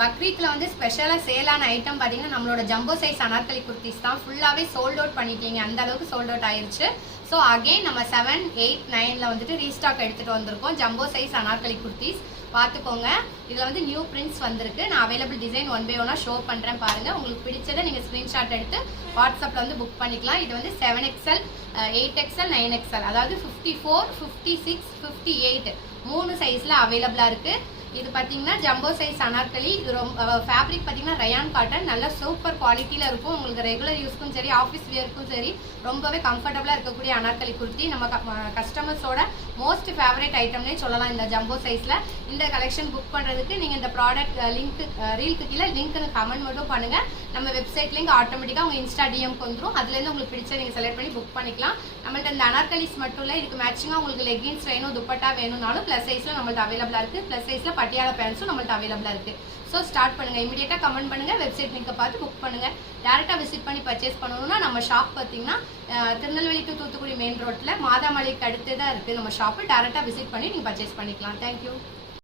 பக்ரீத்ல வந்து ஸ்பெஷலா சேலான ஐட்டம் பாத்தீங்கன்னா நம்மளோட ஜம்போ சைஸ் அனார்கலி குர்த்திஸ் தான். ஃபுல்லாவே சோல்ட் அவுட் பண்ணிட்டீங்க, அந்த அளவுக்கு சோல்ட் அவுட் ஆயிருச்சு. ஸோ அகைன் நம்ம 7, 8, 9ல வந்துட்டு ரீஸ்டாக் எடுத்துட்டு வந்திருக்கோம் ஜம்போ சைஸ் அனார்கலி குர்த்திஸ். பார்த்துக்கோங்க, இதில் வந்து நியூ பிரிண்ட்ஸ் வந்திருக்கு. நான் அவைலபிள் டிசைன் 1 by 1 ஷோ பண்ணுறேன் பாருங்கள். உங்களுக்கு பிடிச்சதை நீங்கள் ஸ்க்ரீன்ஷாட் எடுத்து வாட்ஸ்அப்பில் வந்து புக் பண்ணிக்கலாம். இது வந்து 7XL, 8XL, 9XL, அதாவது 54, 56, 58 3 சைஸில் அவைலபிளாக இருக்குது. இது பார்த்தீங்கன்னா ஜம்போ சைஸ் அனார்கலி. இது ரொம்ப ஃபேப்ரிக் பார்த்தீங்கன்னா ரயான் காட்டன், நல்ல சூப்பர் குவாலிட்டியில் இருக்கும். உங்களுக்கு ரெகுலர் யூஸ்க்கும் சரி ஆஃபீஸ் வியருக்கும் சரி ரொம்பவே கம்ஃபர்டபுளாக இருக்கக்கூடிய அனார்கலி குர்த்தி. நம்ம கஸ்டமர்ஸோட மோஸ்ட் ஃபேவரட் ஐட்டம்னே சொல்லலாம் இந்த ஜம்போ சைஸில். இந்த கலெக்ஷன் புக் பண்ணுறதுக்கு நீங்கள் இந்த ப்ராடக்ட் லிங்க் ரீலுக்கு கீழே லிங்க்னு கமெண்ட் மட்டும் பண்ணுங்கள். நம்ம வெப்சைட் லிங்க் ஆட்டோமேட்டிக்காக உங்கள் இன்ஸ்டா டிஎம்க்கு வந்துடும். அதுலேருந்து உங்களுக்கு பிடிச்ச நீங்கள் செலக்ட் பண்ணி புக் பண்ணிக்கலாம். நம்மள்ட்ட இந்த அனார்கலிஸ் மட்டும் இல்லை, இதுக்கு மேட்சிங்காக உங்களுக்கு லெகின்ஸ் வேணும், துப்பட்டா வேணும்னாலும் ப்ளஸ் சைஸில் நம்மள்ட்ட அவைலபிளாக இருக்குது. ப்ளஸ் சைஸில் பட்டியாலா பேண்ட்ஸும் நம்மள்ட்ட அவைலபிளாக இருக்குது. ஸோ ஸ்டார்ட் பண்ணுங்கள், இமீடியட்டாக கமெண்ட் பண்ணுங்கள், வெப்சைட் லிங்கை பார்த்து புக் பண்ணுங்கள். டேரெக்டாக விசிட் பண்ணி பர்ச்சேஸ் பண்ணணும்னா நம்ம ஷாப் பார்த்தீங்கன்னா திருநெல்வேலி டு தூத்துக்குடி மெயின் ரோட்டில் மாதாமலைக்கு அடுத்து தான் இருக்குது நம்ம ஷாப்பு. டேரெக்டாக விசிட் பண்ணி நீங்கள் பர்ச்சேஸ் பண்ணிக்கலாம். தேங்க்யூ.